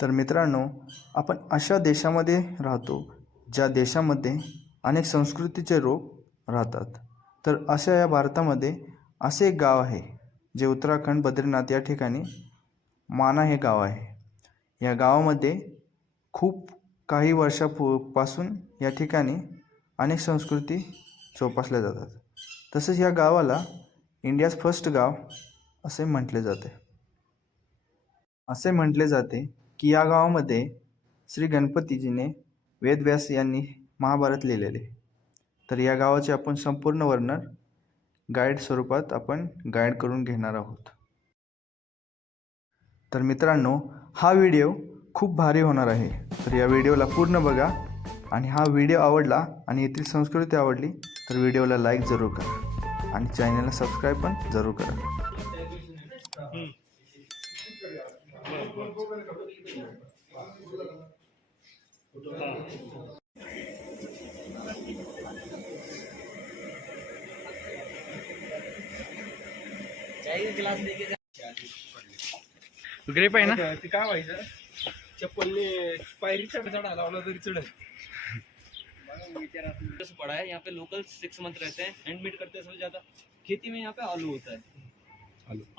तर मित्रांनो, आपण अशा देशामध्ये राहतो ज्या देशामध्ये अनेक संस्कृतीचे लोक राहतात. तर अशा या भारतामध्ये असे एक गाव आहे जे उत्तराखंड बद्रीनाथ या ठिकाणी माना हे गाव आहे. या गावामध्ये खूप काही पासून या ठिकाणी अनेक संस्कृती जोपासल्या जातात. तसेच या गावाला इंडियाज फर्स्ट गाव असे म्हटले जाते. असे म्हटले जाते की या गावामध्ये श्री गणपतीजीने वेदव्यास यांनी महाभारत लिहिलेले. तर या गावाचे आपण संपूर्ण वर्णन गाईड स्वरूपात आपण गाईड करून घेणार आहोत. तर मित्रांनो, हा व्हिडिओ खूप भारी होणार आहे. तर या व्हिडिओला पूर्ण बघा आणि हा व्हिडिओ आवडला आणि येथील संस्कृती आवडली तर व्हिडिओला लाईक जरूर करा आणि चॅनलला सबस्क्राईब पण जरूर करा. ग्रेप आहे ना? ते काय व्हायचं, चप्पलने पायरी चढायला लावला तरी चढत. पड़ा है यहाँ पे लोकल 6 मंथ रहते हैं, हैंड मेड करते हैं सबसे ज्यादा. खेती में यहाँ पे आलू होता है.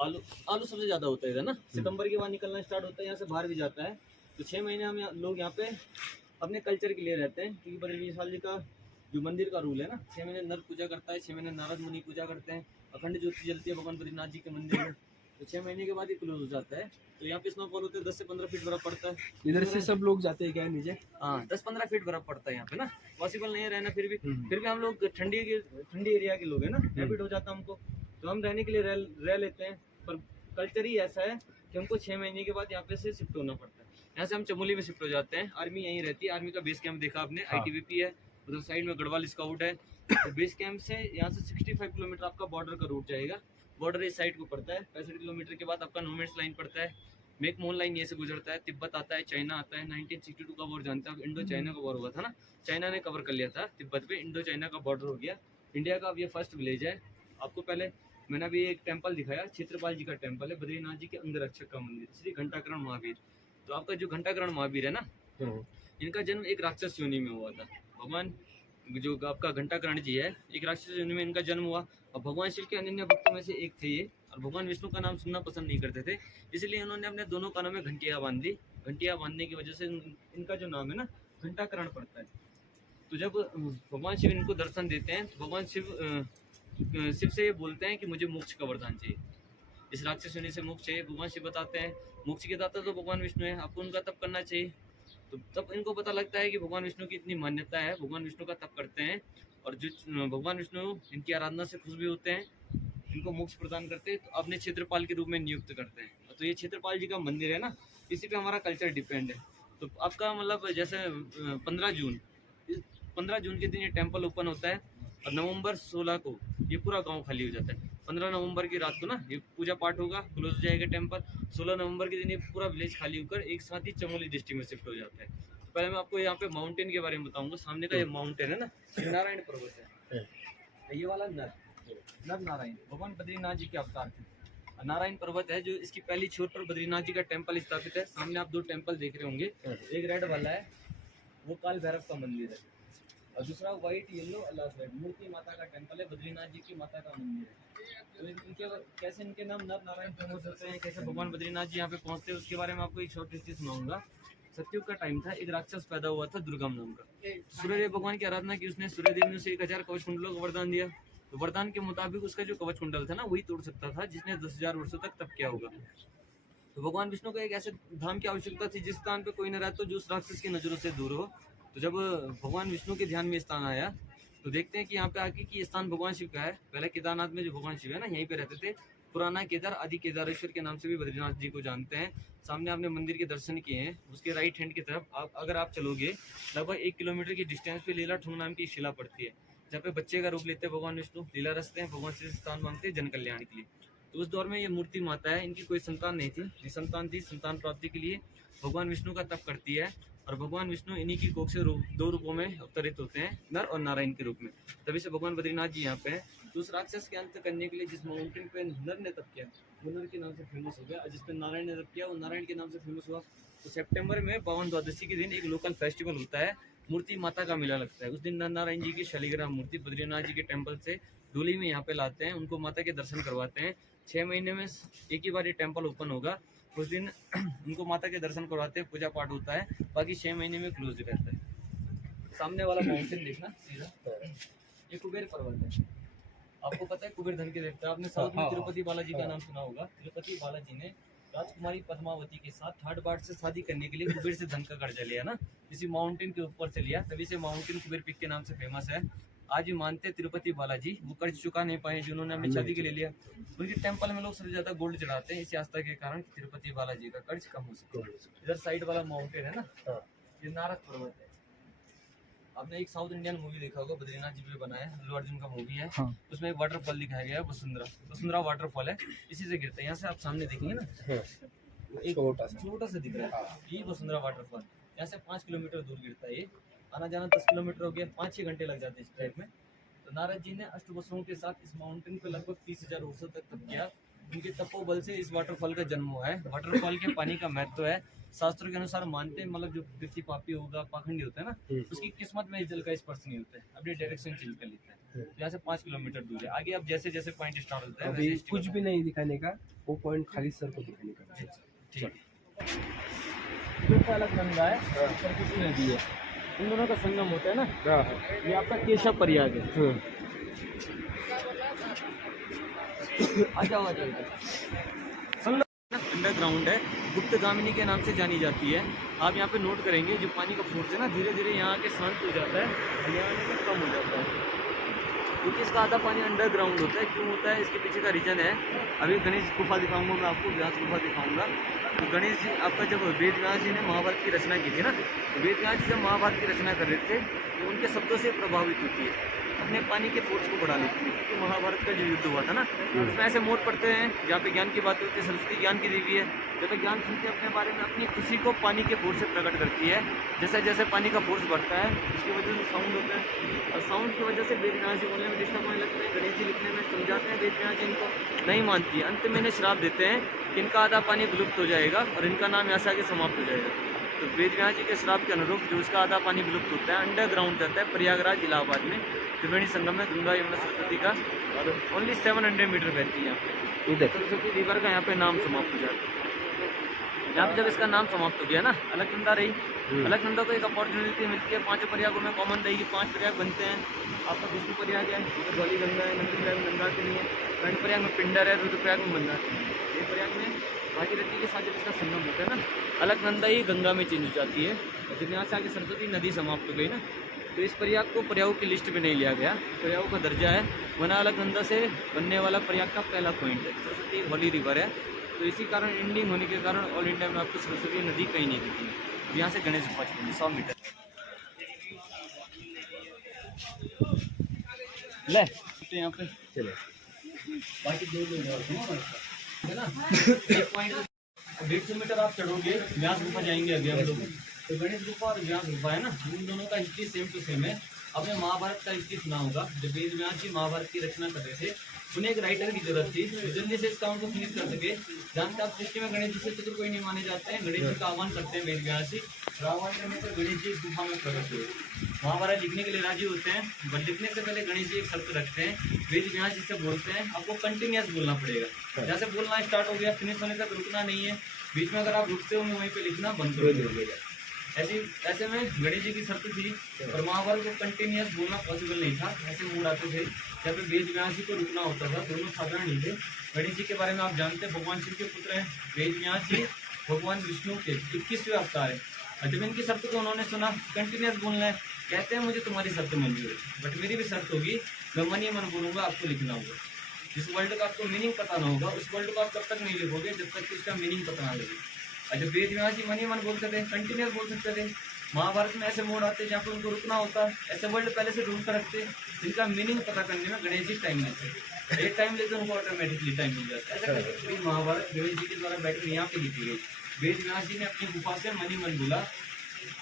आलू सबसे ज्यादा होता है इधर ना. सितंबर के बाद निकलना स्टार्ट होता है, यहाँ से बाहर भी जाता है. तो 6 महीने हम लोग यहाँ पे अपने कल्चर के लिए रहते हैं, क्योंकि बद्री विशाल जी का जो मंदिर का रूल है ना, 6 महीने नर पूजा करता है, 6 महीने नारद मुनि पूजा करते हैं, अखंड ज्योति जलती है भगवान बद्रीनाथ जी के मंदिर में. तो 6 महीने के बाद ही क्लोज हो जाता है. तो यहाँ पे स्नोफॉल होते है, 10 से 15 फीट बर्फ पड़ता है. इधर से सब लोग जाते हैं क्या नीचे? हाँ, 10-15 फीट बर्फ पड़ता है यहाँ पे ना. पॉसिबल नहीं है रहना, फिर भी हम लोग ठंडी एरिया के लोग हैं ना, हैबिट हो जाता है हमको, तो हम रहने के लिए रह लेते हैं. पर कल्चर ही ऐसा है कि हमको 6 महीने के बाद यहाँ पे से शिफ्ट होना पड़ता है. यहाँ से हम चमोली में शिफ्ट हो जाते हैं. आर्मी यहीं रहती है. आर्मी का बेस कैंप देखा आपने, ITBP है, उधर साइड में गढ़वाल स्काउट है. तो बेस कैंप से यहाँ से 65 किलोमीटर आपका बॉर्डर का रूट जाएगा. बॉर्डर इस साइड को पड़ता है. 65 किलोमीटर के बाद आपका नोमैड्स लाइन पड़ता है. मेकमोन लाइन ये से गुजरता है. तिब्बत आता है, चाइना आता है. 1962 का वॉर जानते हैं, इंडो चाइना का वॉर हुआ था ना, चाइना ने कवर कर लिया था तिब्बत पे. इंडो चाइना का बॉर्डर हो गया. इंडिया का अब ये फर्स्ट विलेज है. आपको पहले मैंने अभी एक टेम्पल दिखाया, क्षेत्रपाल जी का टेम्पल है, बद्रीनाथ जी के अंगरक्षक का मंदिर, श्री घंटाकरण महावीर. तो आपका जो घंटाकरण महावीर है ना, इनका जन्म एक राक्षस योनि में हुआ था. भगवान जो आपका घंटाकरण जी है, एक राक्षस योनि में इनका जन्म हुआ. और भगवान शिव के अनन्य भक्तों में से एक थे ये, और भगवान विष्णु का नाम सुनना पसंद नहीं करते थे, इसलिए उन्होंने अपने दोनों कानों में घंटियाँ बांध दी. घंटियाँ बांधने की वजह से इनका जो नाम है ना, घंटाकरण पड़ता है. तो जब भगवान शिव इनको दर्शन देते हैं तो भगवान शिव से ये बोलते हैं कि मुझे मोक्ष का वरदान चाहिए, इस राक्षस योनि से मोक्ष चाहिए. भगवान शिव बताते हैं मोक्ष के दाता तो भगवान विष्णु है, आपको उनका तप करना चाहिए. तो तब इनको पता लगता है कि भगवान विष्णु की इतनी मान्यता है, भगवान विष्णु का तप करते हैं, और जो भगवान विष्णु इनकी आराधना से खुश भी होते हैं, इनको मोक्ष प्रदान करते हैं, तो अपने क्षेत्रपाल के रूप में नियुक्त करते हैं. तो ये क्षेत्रपाल जी का मंदिर है ना, इसी पे हमारा कल्चर डिपेंड है. तो आपका मतलब जैसे 15 जून के दिन ये टेम्पल ओपन होता है, और नवंबर 16 को ये पूरा गांव खाली हो जाता है. 15 नवंबर की रात को ना ये पूजा पाठ होगा, क्लोज हो जाएगा टेम्पल. 16 नवंबर के दिन ये पूरा विलेज खाली होकर एक साथ ही चमोली डिस्ट्रिक्ट में शिफ्ट हो जाता है. तो पहले मैं आपको यहाँ पे माउंटेन के बारे में बताऊंगा. सामने का ये माउंटेन है ना, नारायण पर्वत है. ये वाला नर नारायण भगवान बद्रीनाथ जी के अवतार थे. नारायण पर्वत है जो इसकी पहली छोर पर बद्रीनाथ जी का टेम्पल स्थापित है. सामने आप 2 टेम्पल देख रहे होंगे, एक रेड वाला है वो काल भैरव का मंदिर है, और दूसरा व्हाइट येलो अल्लाह मूर्ति माता का टेम्पल है, बद्रीनाथ जी की माता का मंदिर है. तो इनके कैसे इनके नाम नर नारायण फेमस होते हैं, कैसे भगवान बद्रीनाथ जी यहाँ पे पहुँचते हैं, उसके बारे में आपको एक शॉर्ट हिस्ट्री सुनाऊंगा. सतयुग का टाइम था, एक राक्षस पैदा हुआ था दुर्गम नाम का. सूर्यदेव भगवान की आराधना की उसने. सूर्यदेव ने उसे 1000 कवच कुंडलों का वरदान दिया. तो वरदान के मुताबिक उसका जो कवच कुंडल था ना, वही तोड़ सकता था जिसने 10,000 वर्षों तक तप किया होगा. तो भगवान विष्णु को एक ऐसे धाम की आवश्यकता थी जिस स्थान पे कोई न रहता, जो उस राक्षस की नजरों से दूर हो. तो जब भगवान विष्णु के ध्यान में स्थान आया, तो देखते हैं कि यहाँ पे आके कि स्थान भगवान शिव का है. पहले केदारनाथ में जो भगवान शिव है ना, यहीं पे रहते थे. पुराना केदार, आदि केदारेश्वर के नाम से भी बद्रीनाथ जी को जानते हैं. सामने आपने मंदिर के दर्शन किए हैं, उसके राइट हैंड की तरफ अगर आप चलोगे, लगभग 1 किलोमीटर की डिस्टेंस पे लीला ठुंग नाम की शिला पड़ती है, जहाँ पे बच्चे का रूप लेते हैं भगवान विष्णु, लीला रचते हैं, भगवान से स्थान मांगते हैं जन कल्याण के लिए. तो उस दौर में ये मूर्ति माता है, इनकी कोई संतान नहीं थी, निसंतान थी. संतान प्राप्ति के लिए भगवान विष्णु का तप करती है, और भगवान विष्णु इन्हीं की कोख से 2 रूपों में अवतरित होते हैं, नर और नारायण के रूप में. तभी से भगवान बद्रीनाथ जी यहाँ पे हैं. तो उस राक्षस के अंत करने के लिए जिस माउंटेन पे नर ने तप किया, वो नर के नाम से फेमस हो गया, और जिस पे नारायण ने तप किया वो नारायण के नाम से फेमस हुआ. तो सितंबर में पावन द्वादशी के दिन एक लोकल फेस्टिवल होता है, मूर्ति माता का मेला लगता है। उस दिन नर नारायण जी की शालिग्राम मूर्ति बद्रीनाथ जी के टेम्पल से डोली में यहाँ पे लाते हैं, उनको माता के दर्शन करवाते हैं। 6 महीने में एक ही बार ये टेम्पल ओपन होगा, उस दिन उनको माता के दर्शन करवाते हैं, पूजा पाठ होता है, बाकी 6 महीने में क्लोज रहता है। सामने वाला माउंटेन देखना सीधा, ये कुबेर पर्वत है। आपको पता है कुबेर धन के देवता है, आपने साउथ में तिरुपति बालाजी का नाम सुना होगा। तिरुपति बालाजी ने राजकुमारी पद्मावती के साथ थर्ड बार से शादी करने के लिए कुबेर से धन का कर्जा लिया ना, इसी माउंटेन के ऊपर से लिया, तभी से माउंटेन कुबेर पीक के नाम से फेमस है। आज भी मानते हैं तिरुपति बालाजी वो कर्ज चुका नहीं पाए जिन्होंने अपनी शादी के लिए लिया। उनके टेम्पल में लोग सबसे ज्यादा गोल्ड चढ़ाते हैं, इसी आस्था के कारण तिरुपति बालाजी का कर्ज कम हो सके। इधर साइड वाला माउंटेन है ना, ये नारद पर्वत है। आपने एक साउथ इंडियन मूवी देखा होगा, बद्रीनाथ जी पे बना है, अल्लू अर्जुन का मूवी है। हाँ। उसमें एक वाटरफॉल दिखाया गया है, वसुंधरा वाटरफॉल है, इसी से गिरता है। यहाँ से आप सामने देखेंगे ना, एक छोटा सा दिख रहा है, ये वसुंधरा वाटरफॉल। यहाँ से 5 किलोमीटर दूर गिरता है ये, आना जाना 10 किलोमीटर हो गया, 5-6 घंटे लग जाते हैं इस ट्रैक में। तो नारद जी ने अष्टवसुओं के साथ इस माउंटेन पे लगभग 30,000 वर्षों तक तप किया। उनके तपोबल से इस वाटरफॉल का जन्म हुआ है। वाटरफॉल के पानी का महत्व है, शास्त्रों के अनुसार मानते हैं, मतलब जो व्यक्ति पापी होगा, पाखंडी होता है ना, उसकी किस्मत में इस जल का स्पर्श नहीं होता है, अपनी डायरेक्शन चेंज कर लेता है। तो यहाँ से 5 किलोमीटर दूर है, आगे अब जैसे जैसे पॉइंट स्टार्ट होता है अभी वैसे कुछ भी नहीं दिखाने का, वो पॉइंट खाली सर को दिखाने का। ठीक है। तो अलग गंगा है, सरस्वती नदी है, इन दोनों का संगम होता है ना, ये आपका केशव प्रयाग है। आ जाओ अंडरग्राउंड है, गुप्तगामिनी के नाम से जानी जाती है। आप यहाँ पे नोट करेंगे जो पानी का फोर्स है ना, धीरे धीरे यहाँ के शांत हो जाता है, यहाँ आने में कम हो जाता है, क्योंकि इसका आधा पानी अंडरग्राउंड होता है। क्यों होता है, इसके पीछे का रीजन है। अभी गणेश गुफा दिखाऊंगा मैं आपको, व्यास गुफा दिखाऊंगा। तो गणेश जी आपका जब वेद व्यास जी ने महाभारत की रचना की थी ना, तो वेद व्यास जी जब महाभारत की रचना कर रहे थे तो उनके शब्दों से प्रभावित होती है, अपने पानी के फोर्स को बढ़ा लेती है। क्योंकि महाभारत का जो युद्ध हुआ था ना, उसमें ऐसे मोड पड़ते हैं जहाँ पे ज्ञान की बात होती है। सरस्वती ज्ञान की देवी है, जब ज्ञान सुनते अपने बारे में अपनी खुशी को पानी के फोर्स से प्रकट करती है। जैसे जैसे पानी का फोर्स बढ़ता है, उसकी वजह से साउंड होता है, और साउंड की वजह से वेद व्यास जी बोलने में डिस्टर्ब होने लगते हैं। गणेश जी लिखने में समझाते हैं, वेद व्यास जी इनको नहीं मानती है। अंत में इन्हें श्राप देते हैं कि इनका आधा पानी विलुप्त हो जाएगा और इनका नाम यहाँ से आगे समाप्त हो जाएगा। तो वेद व्यास जी के श्राप के अनुरूप जो उसका आधा पानी विलुप्त होता है, अंडरग्राउंड जाता है प्रयागराज इलाहाबाद में त्रिवेणी संगम में, गंगा यमुना सरस्वती का, और ओनली 700 मीटर बहती है यहाँ पे। इधर सरस्वती रिवर का यहाँ पे नाम समाप्त हो जाता है। यहाँ पे जब इसका नाम समाप्त हो गया ना, अलकनंदा रही, अलकनंदा को एक अपॉर्चुनिटी मिलती है। 5 प्रयागों में कॉमन रहेगी, 5 प्रयाग बनते हैं। आपका विष्णु प्रयाग है, धौली गंगा है, नंदी प्रयाग में गंगा नहीं है, कर्ण प्रयाग में पिंडर है, रुद्रप्रयाग में मंदाकिनी है। ये प्रयाग में भागीरथी के साथ जब इसका संगम होता है ना, अलकनंदा ही गंगा में चेंज हो जाती है। और जब यहाँ से आगे सरस्वती नदी समाप्त हो गई ना, तो इस प्रयाग को प्रयाग की लिस्ट में नहीं लिया गया, प्रयाग का दर्जा है, वरना अलकनंदा से बनने वाला प्रयाग का पहला पॉइंट है। सरस्वती एक होली रिवर है, तो इसी कारण एंडिंग होने के कारण ऑल इंडिया में आपको सरस्वती नदी कहीं नहीं दिखी। यहाँ से गणेश गुफा चलेंगे 100 मीटर ले तो यहाँ पे चले, बाकी 2 लोग है ना। 1.5 मीटर आप चढ़ोगे, व्यास गुफा जाएंगे अभी हम लोग। तो गणेश गुफा और व्यास गुफा है ना, इन दोनों का हिस्ट्री सेम टू सेम है। आपने महाभारत का हिस्ट्री सुना होगा, जब वेद व्यास जी महाभारत की रचना कर रहे थे, उन्हें एक राइटर की जरूरत थी जल्दी से इस काम को फिनिश कर सके। जानते आप सृष्टि में गणेश जी से चतुर कोई नहीं माने जाते हैं। गणेश जी का आह्वान करते हैं वेद व्यास जी, रावण करने पर गणेश जी इस गुफा में प्रकट हुए, महाभारत लिखने के लिए राजी होते हैं। बट लिखने से पहले गणेश जी एक शर्त रखते हैं, वेद व्यास जी से बोलते हैं आपको कंटिन्यूस बोलना पड़ेगा। जैसे बोलना स्टार्ट हो गया, फिनिश होने तक रुकना नहीं है, बीच में अगर आप रुकते हो वहीं पे लिखना बंद कर दोगे। ऐसे में गणेश जी की शर्त थी, और महाभारत को कंटिन्यूस बोलना पॉसिबल नहीं था। ऐसे मूड आते थे जब वेद व्यास जी को रुकना होता था, दोनों साधारण ही थे। गणेश जी के बारे में आप जानते हैं, भगवान शिव के पुत्र हैं। वेद व्यास जी भगवान विष्णु के 21वें अवतार है। और जब इनकी शर्त को उन्होंने सुना, कंटिन्यूस बोलना है, कहते हैं मुझे तुम्हारी शर्त मंजूर है, बट मेरी भी शर्त होगी, मैं मन ही मन बोलूंगा, आपको लिखना होगा। जिस वर्ल्ड का आपको मीनिंग पता ना होगा, उस वर्ल्ड को आप तब तक नहीं लिखोगे जब तक कि उसका मीनिंग पता ना लगे। और जब वेद व्यास जी मन ही मन बोलते थे, कंटिन्यूस बोल सकते थे। महाभारत में ऐसे मोड आते जहाँ पर उनको रुकना होता, ऐसे वर्ल्ड पहले से ढूंढ कर रखते, जिनका मीनिंग पता करने में गणेश जी टाइम लेते। एक टाइम लेते उनको ऑटोमेटिकली टाइम मिल जाता है। ऐसा करके पूरी महाभारत गणेश जी के द्वारा बैठकर यहाँ पे लिखी गई। वेद व्यास जी ने अपनी गुफा से मन ही मन बोला,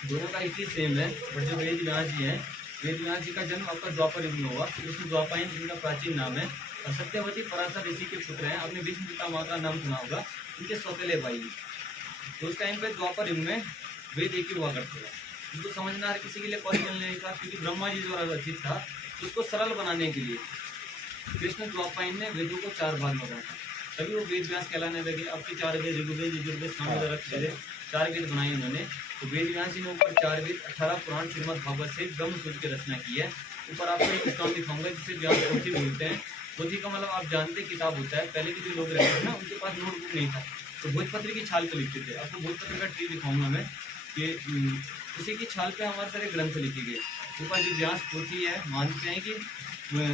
दोनों का हिस्ट्री सेम है। बट जो वेद व्यास जी हैं, वेद व्यास जी का जन्म आपका द्वापर युग में हुआ, उसमें द्वापायन जिनका प्राचीन नाम है, और सत्यवती पराशर ऋषि के पुत्र हैं। आपने भीष्म पितामह का नाम सुना होगा, इनके सौतेले भाई। तो उस टाइम पे द्वापर युग में वेद एक ही हुआ करते थे। इसको समझना हर किसी के लिए पॉसिबल नहीं था, क्योंकि ब्रह्मा जी द्वारा रचित था। तो उसको सरल बनाने के लिए कृष्ण द्वापायन ने वेदों को 4 भाग में बांटा, तभी वो वेद व्यास कहलाने लगे। अब के 4 वेद ऋग्वेद, यजुर्वेद, सामवेद, अथर्ववेद 4 वेद बनाए उन्होंने। तो वेद व्यास जी ने ऊपर 4 वेद, 18 पुराण, श्रीमद् भागवत से ब्रह्म सूत्र की रचना की है। ऊपर आपको एक काम दिखाऊंगा जिसे व्यास पोथी बोलते हैं। पोथी का मतलब आप जानते किताब होता है। पहले के जो लोग रहते थे ना, उनके पास नोटबुक नहीं था, तो भोजपत्र की छाल पे लिखते थे। आपको भोजपत्र का ट्री दिखाऊंगा मैं कि उसी की छाल पे हमारे सारे ग्रंथ लिखे गए। ऊपर जो व्यास पोथी है, मानते हैं कि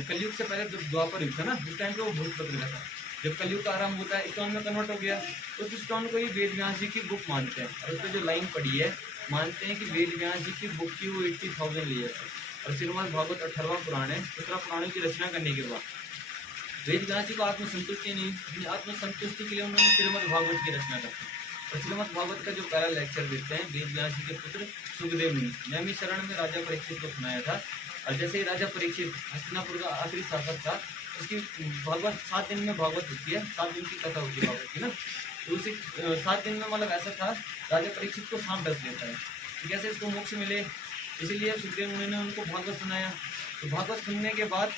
कलयुग से पहले जब द्वापर युग था ना, उस टाइम पे वो भोजपत्र का था। जब कलयुग का आरंभ होता है, स्टोन में कन्वर्ट हो गया, तो उस स्टोन को ही वेद व्यास जी की बुक मानते हैं। और उस पर जो लाइन पड़ी है, मानते हैं कि वेद व्यास जी की बुक की वो 80,000 ईयर है। और श्रीमद् भागवत 18वां पुराण है। 17 पुराणों की रचना करने के बाद वेद व्यास जी को आत्मसंतुष्टि नहीं, अपनी आत्मसंतुष्टि के लिए उन्होंने श्रीमद् भागवत की रचना करते हैं। और श्रीमद् भागवत का जो पहला लेक्चर देते हैं वेद व्यास जी के पुत्र सुखदेव मुनि, नैमी शरण में राजा परीक्षित को सुनाया था। और जैसे ही राजा परीक्षित हस्तिनापुर का आखिरी शासक था, उसकी भागवत 7 दिन में भागवत होती है, 7 दिन की कथा होती है भागवत की ना। तो उसी 7 दिन में मतलब ऐसा था, राजा परीक्षित को सांप डस लेता है, तो कैसे इसको मोक्ष मिले, इसीलिए सुखदेव मुनि ने उनको भागवत सुनाया। तो भागवत सुनने के बाद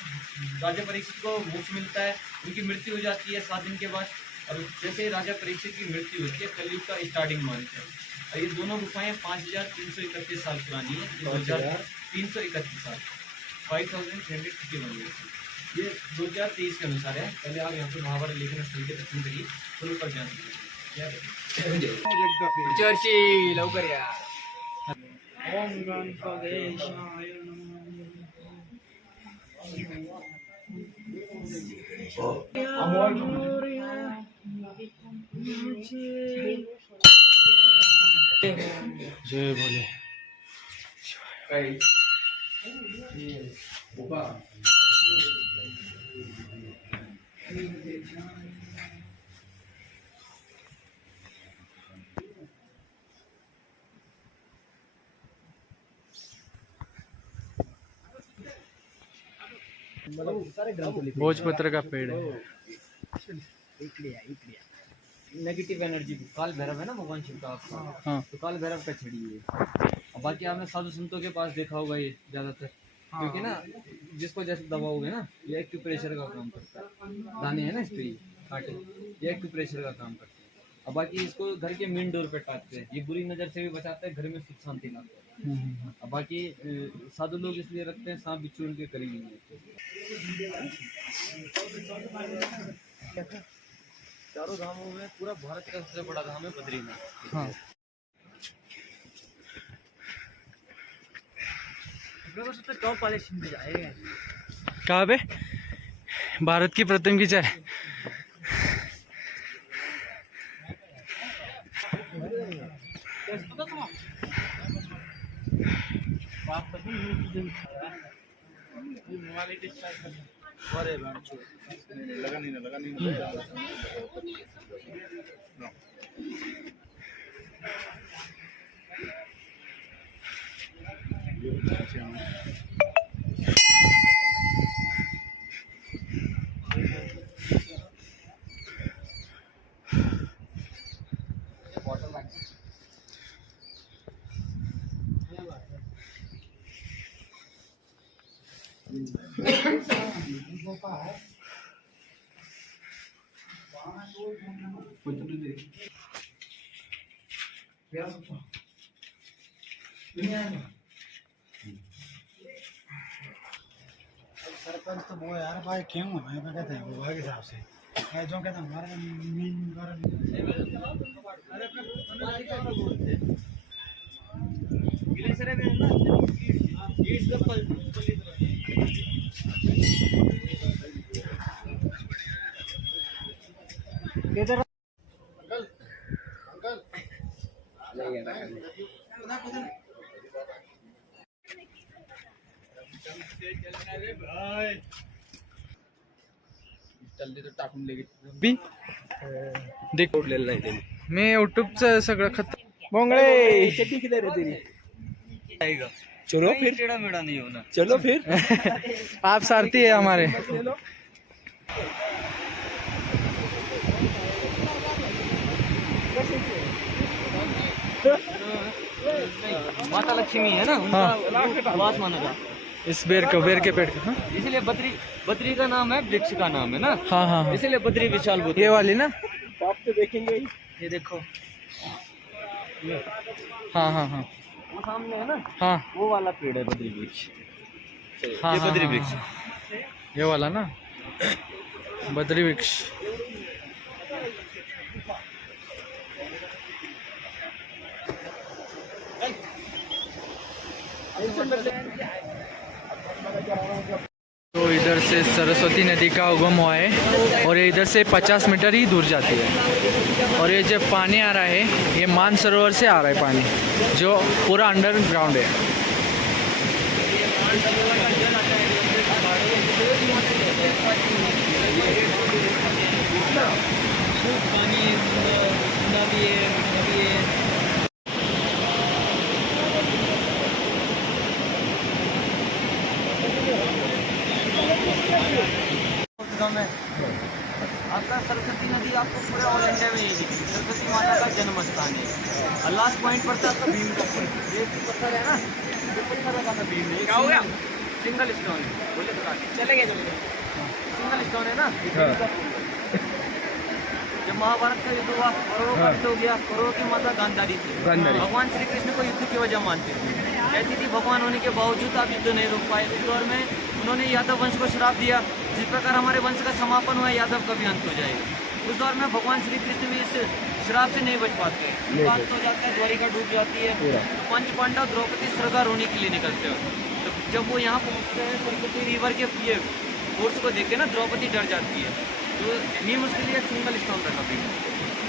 राजा परीक्षित को मोक्ष मिलता है, उनकी मृत्यु हो जाती है 7 दिन के बाद। और जैसे ही राजा परीक्षित की मृत्यु होती है, कलयुग का स्टार्टिंग मानते हैं। और ये दोनों गुफाएं 5331 साल पुरानी है, 2331 साल, 5351 ईयर। ये 2023 के अनुसार है। पहले आप यहाँ पे महाभारत लेखन स्थल के दर्शन करिए, फिर ऊपर जान चर्ची लवकर या। ओम गणपतेशाय जय भोले। भोजपत्र का पेड़ है। नेगेटिव एनर्जी काल भैरव है ना भगवान शिव का आपका, हाँ। तो काल भैरव का छड़ी है। अब बाकी आपने साधु संतों के पास देखा होगा ये ज्यादातर, क्योंकि ना जिसको जैसे दबाओगे ना, ये एक्यूप्रेशर का काम करता है। दाने है ना इस पे कांटे, ये एक्यूप्रेशर का काम करता है। अब बाकी इसको घर के मेन डोर पे टाकते हैं, ये बुरी नजर से भी बचाता है, घर में सुख शांति लाता है। अब बाकी साधु लोग इसलिए रखते हैं, सांप बिच्छू उनके करीब नहीं होते। चारों धामों में पूरा भारत का सबसे बड़ा धाम है बद्रीनाथ। हाँ। कहाँ पे? भारत की प्रथम की चाय। सरपंच तो वो यार भाई क्यों है, मैं कहते हैं वो भाई के हिसाब से है जो कहते हैं हमारे मीन किधर देख मी यूट्यूबचं सगळं खत बोंगळे। चलो फिर टेढ़ा मेढ़ा नहीं होना। चलो फिर आप सारथी है हमारे। माता लक्ष्मी है ना, उनका वास माना था इस बेर के पेड़ का। हाँ इसलिए बद्री का नाम है, वृक्ष का नाम है ना, हाँ हाँ, इसीलिए बद्री विशाल बोलते ये वाली ना। आप तो देखेंगे ये देखो, हाँ हाँ हाँ वो सामने है ना, हाँ वो वाला पेड़ है बद्री वृक्ष। हाँ, ये बद्री हाँ, वृक्ष। ये वाला ना, बद्री वृक्ष। तो इधर से सरस्वती नदी का उगम हुआ है और ये इधर से 50 मीटर ही दूर जाती है। और ये जब पानी आ रहा है, ये मानसरोवर से आ रहा है पानी, जो पूरा अंडरग्राउंड है। आपका सरस्वती नदी आपको पूरे ऑल इंडिया में यही दिखी। सरस्वती माता का जन्म स्थान है। और लास्ट पॉइंट पड़ता है आपका भीम का पॉइंट। ये पत्थर है ना, ये पत्थर लगा था भीम ने। क्या हो गया? सिंगल स्टोन बोले तो चले गए सिंगल स्टोन है ना। जब महाभारत का युद्ध हुआ, कौरवों का युद्ध हो गया, कौरवों की माता गांधारी थी। भगवान श्री कृष्ण को युद्ध की वजह मानती थी, कहती थी भगवान होने के बावजूद आप युद्ध नहीं रोक पाए। उस दौर में उन्होंने यादव वंश को श्राप दिया, जिस प्रकार हमारे वंश का समापन हुआ, यादव का भी अंत हो जाएगा। उस दौर में भगवान श्री कृष्ण भी इस श्राप से नहीं बच पाते, अंत हो जाता है, द्वारिका डूब जाती है। पंच पांडव द्रौपदी स्वर्गारोहणी के लिए निकलते हो, तो जब वो यहाँ पहुँचते हैं सरस्वती रिवर के ये फोर्स को देख के ना द्रौपदी डर जाती है। तो भीम उसके लिए सिंगल स्टोन रखा भीम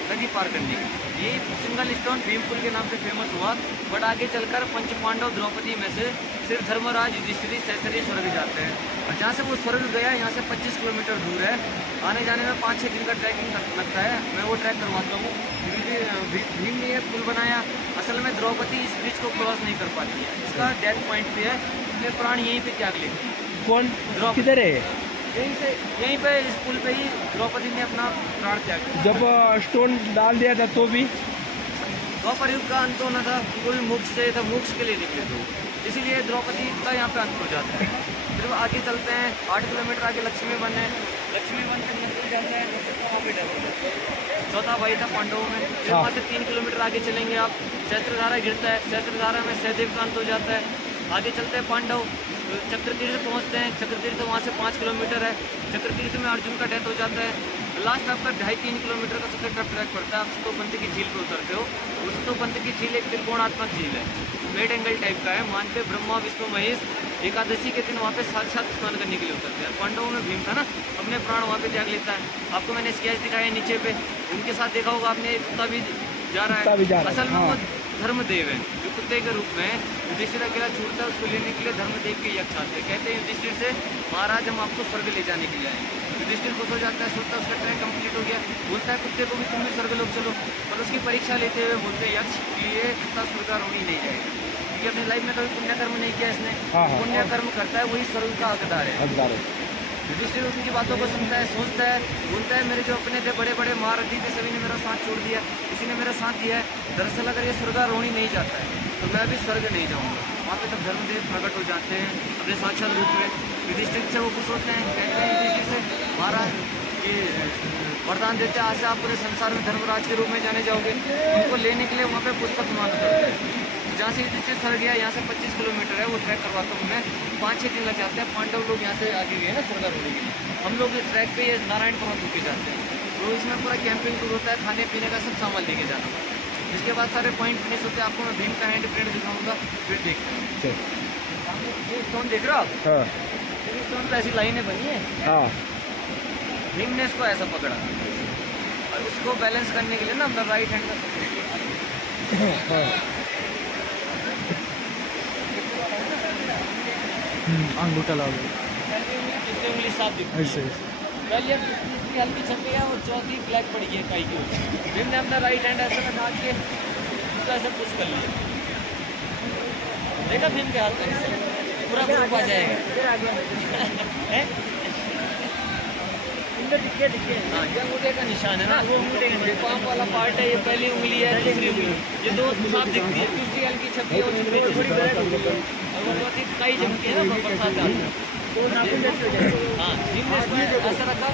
नदी पार करने की। ये सिंगल स्टोन भीमपुल के नाम से फेमस हुआ। बट आगे चलकर पंच पांडव द्रौपदी में से सिर्फ धर्मराज युधिष्ठिर सहस्त्री स्वर्ग जाते हैं। और जहाँ से वो स्वर्ग गया, यहाँ से 25 किलोमीटर दूर है। आने जाने में 5-6 दिन का ट्रैकिंग लगता है। मैं वो ट्रैक करवाता हूँ। भीम ने ये पुल बनाया। असल में द्रौपदी इस ब्रिज को क्रॉस नहीं कर पाती है, इसका डेथ पॉइंट पे है, इसलिए प्राण यहीं पे त्याग लेते हैं। कौन किधर है? यहीं पे इस पुल पे ही द्रौपदी ने अपना प्राण त्याग किया। जब स्टोन डाल दिया था तो भी द्वापर युग का अंत होना था, उनको भी मोक्ष चाहिए था, मोक्ष के लिए निकले थे, इसीलिए द्रौपदी का यहाँ पे अंत हो जाता है। फिर आगे चलते हैं, 8 किलोमीटर आगे लक्ष्मी वन है। लक्ष्मी वन के अंदर जाते हैं, वहाँ पे डर चौथा भाई था पांडवों में। फिर वहाँ से 3 किलोमीटर आगे चलेंगे आप, सहस्त्रधारा गिरता है। सहस्त्रधारा में सहदेव का अंत हो जाता है। आगे चलते हैं पांडव, चक्रतीर्थ पहुँचते हैं। चक्रतीर्थ वहाँ से 5 किलोमीटर है। चक्रतीर्थ में अर्जुन का डेथ हो जाता है। लास्ट आपका 2.5-3 किलोमीटर का सबसे टफ ट्रैक पड़ता है। आप सतोपंथ की झील पर उतरते हो। उस सतोपंथ की झील एक त्रिकोणात्मक झील है, मेड एंगल टाइप का है। मानते ब्रह्मा विष्णु महेश एकादशी के दिन वहाँ पे साक्षात स्नान करने के लिए उतरते हैं। पांडवों में भीम था ना, अपने प्राण वहाँ पे त्याग लेता है। आपको मैंने स्केच दिखाया है नीचे पे, उनके साथ देखा होगा आपने, कुत्ता भी जा रहा है। असल में वो धर्मदेव है, जो कुत्ते के रूप में युधिष्ठिर अकेला छूटता है, उसको लेने के लिए धर्मदेव के यज्ञ आते हैं। कहते हैं युधिष्ठिर से, महाराज हम आपको स्वर्ग ले जाने के लिए आए। युधिष्ठिर खुश हो जाता है, सोचता है उसका ट्रैक कंप्लीट हो गया। बोलता है कुत्ते को भी तुम भी स्वर्ग लोग चलो, पर उसकी परीक्षा लेते हुए बोलते हैं यक्ष ये कुत्ता स्वर्गारोही नहीं जाएगा, क्योंकि अपनी लाइफ में कभी पुण्यकर्म नहीं किया इसने। पुण्यकर्म करता है वही स्वर्ग का हकदार है। युधिष्ठिर उनकी बातों को सुनता है, सोचता है, बोलता है मेरे जो अपने थे बड़े बड़े महारथी थे, सभी ने मेरा साथ छोड़ दिया, किसी ने मेरा साथ दिया है। दरअसल अगर ये स्वर्गारोहणी नहीं जाता है तो मैं भी स्वर्ग नहीं जाऊँगा। वहाँ पे तब धर्मदेव प्रकट हो जाते हैं अपने साक्षात रूप में। युधिष्ठिर से वो खुश होते हैं, कहते हैं युधिष्ठिर से, महाराज ये वरदान देते हैं, आज से आप पूरे संसार में धर्मराज के रूप में जाने जाओगे। उनको लेने के लिए वहाँ पे पुष्पक विमान उतरते हैं। जहाँ से युधिष्ठिर सर गया, यहाँ से 25 किलोमीटर है, वो ट्रैक करवाता हूँ मैं। 5-6 दिन लग जाते हैं। पांडव लोग यहाँ से आगे गए ना स्वर्गारोहणी के लिए। हम लोग इस ट्रैक पे ये नारायण पर्वत होके जाते हैं। तो इसमें पूरा कैंपिंग टूर होता है, खाने पीने का सब सामान लेके जाना पड़ता है। इसके बाद सारे पॉइंट फिनिश होते हैं। आपको मैं भीम का हैंड प्रिंट दिखाऊंगा, फिर देखते हैं। ये स्टोन देख रहे हो आप? इस स्टोन पे ऐसी लाइनें बनी है। भीम ने इसको ऐसा पकड़ा और उसको बैलेंस करने के लिए ना अपना राइट हैंड का अंगूठा लगाओ, इसमें उंगली साफ दिखती है। पहले तीसरी हल्की छप गया और चौथी ब्लैक पड़ गई है काई की। भीम ने अपना राइट हैंड ऐसे में डाल के उसको ऐसे पुश कर लिया। देखा भीम के हाथ में पूरा ग्रुप आ जाएगा। हाँ, ये अंगूठे का निशान है ना, वो अंगूठे का पाम वाला पार्ट है, ये पहली उंगली है, तीसरी उंगली, ये दो साफ दिखती है, दूसरी हल्की छपी है और तीसरी थोड़ी ब्लैक होती है, और वो बहुत ही काई जमती है ना बरसात आती है। हाँ, ऐसा रखा।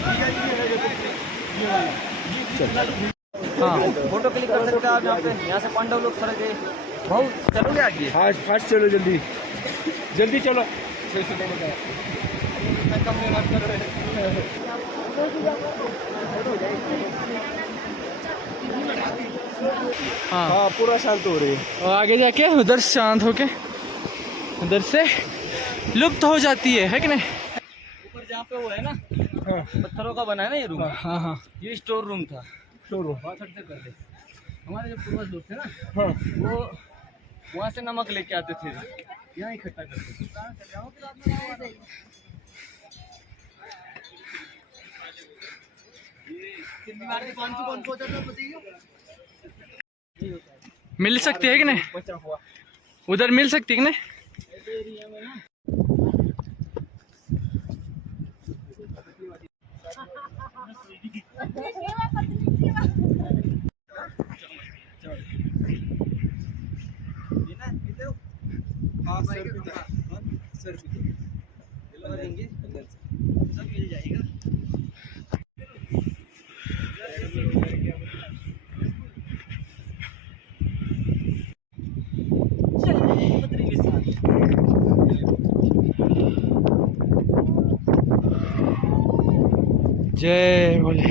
हाँ, फोटो क्लिक कर सकते हैं आप यहाँ पे, यहाँ से पांडव लोग सड़क गए। भाऊ चलोगे आगे? फास्ट चलो, जल्दी जल्दी चलो। हाँ, पूरा शांत हो रही है। और आगे जाके उधर शांत होके उधर से लुप्त हो जाती है कि नहीं? ऊपर जहाँ पे वो है ना, पत्थरों का बना है ना ये रूम, हाँ हाँ, ये स्टोर रूम था। बहुत से पहले हमारे जो पूर्वज लोग थे ना, वो वहाँ से नमक लेके आते थे, यहाँ इकट्ठा करते थे। मिल सकती है कि नहीं? उधर मिल सकती है कि नहीं? सब मिल जाएगा। जय बोले।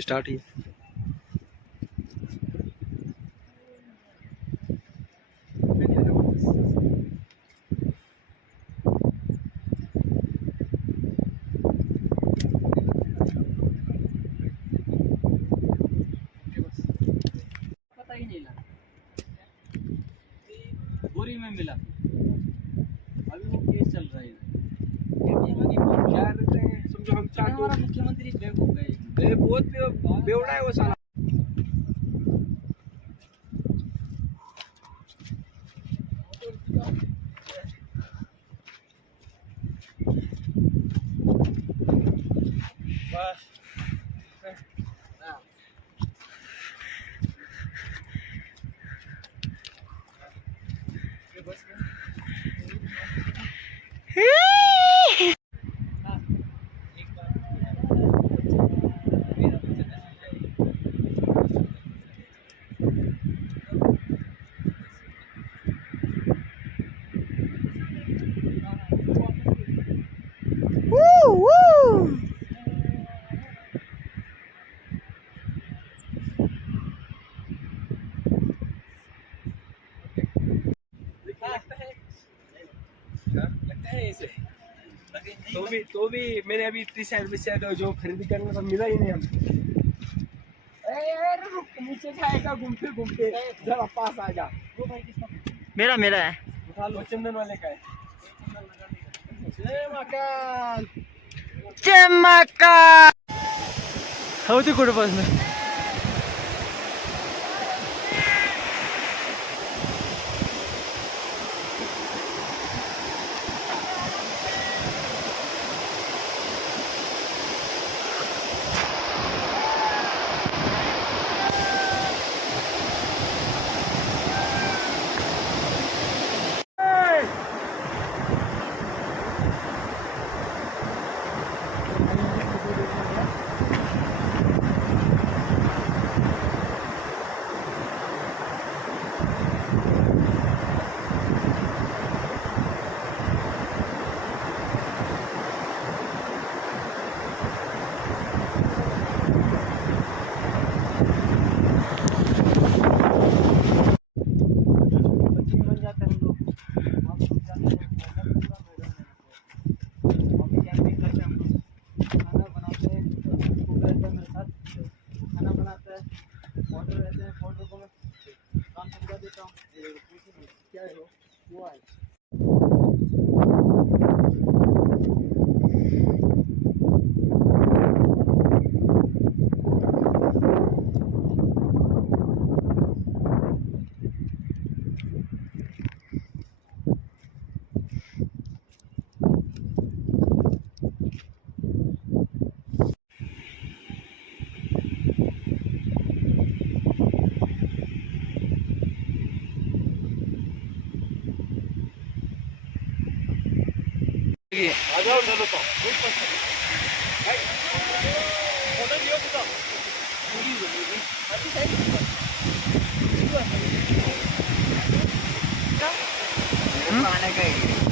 स्टार्ट ही पता ही नहीं लगा, बोरी में मिला। अभी वो केस चल रहा है इधर। समझो हम हमारा मुख्यमंत्री बेवकूफ है। बहुत बेवड़ा है वो साला। लगता है इसे। तो भी मैंने अभी इतनी साइड से जो खरीदी करने का मिला ही नहीं हमको। रुक, नीचे जाएगा घूमते घूमते, जरा पास आ जा। वो भाई किसका? मेरा मेरा है। उठा लो, चंदन वाले का है। जय महाकाल। चमका होती कुठे पासून?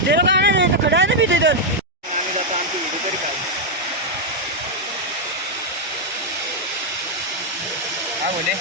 ते लोक नाही खडा आहे ना मी तिथं काय बोले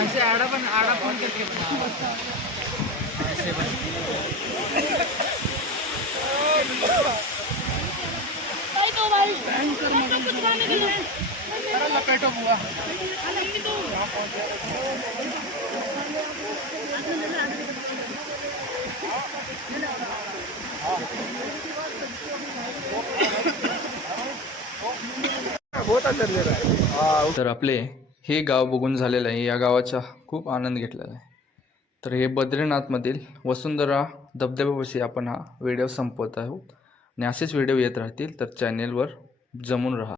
ऐसे आड़ा पण करके ऐसे लपेटो बुआ तर आपले हे गाव बघून झालेलं आहे. या गावाचा खूप आनंद घेतलेला आहे. तर हे बद्रीनाथमधील वसुंधरा धबधब्यापाशी आपण हा व्हिडिओ संपवत आहोत आणि असेच व्हिडिओ येत राहतील तर चॅनेलवर जमून राहा.